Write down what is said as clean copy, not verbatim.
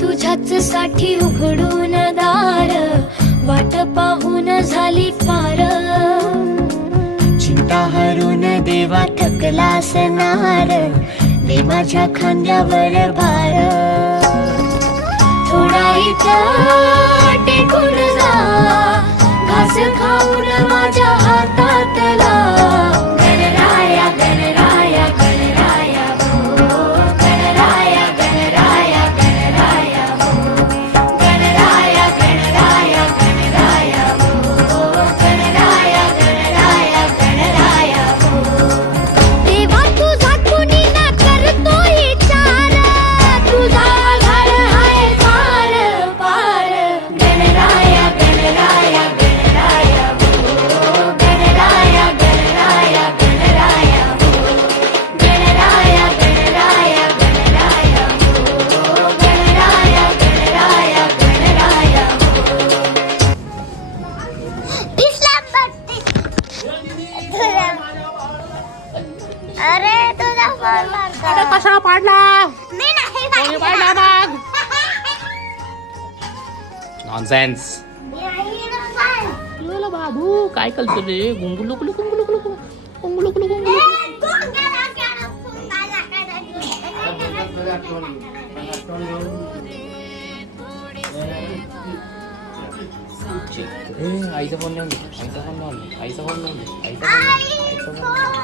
तुझ्याच साठी उघडून दार, वाट पाहून झाली फार. चिंता हरून देवा थकला असणार, दे माझ्या खांद्यावर भार. थोडा इथं टेकून जा, घास खाऊन माझ्या हातातला. गणराया गणराया गणराया हो, गणराया गणराया गणराया हो, गणराया गणराया गणराया हो, गणराया गणराया गणराया हो. देवा तुझा कुणी ना करतो विचार, तुझा आधार हाय पार पार. गणराया गणराया गणराया हो, गणराया गणराया गणराया हो, गणराया गणराया गणराया हो, गणराया गणराया गणराया हो. अरे तुझा फोन मारतो. कसा पाडला? मी नाही कोणी पाडला मग? नॉनसेन्स. बाबू काय करतो रे? गुंगुलू गुलू गुंगुलू गुलू गुंगुलू गुलू गुंगुलू. आईचा फोन नाही, आईचा फोन नाही, आईचा फोन नाही, आईचा फोन नाही, आईचा फोन नाही.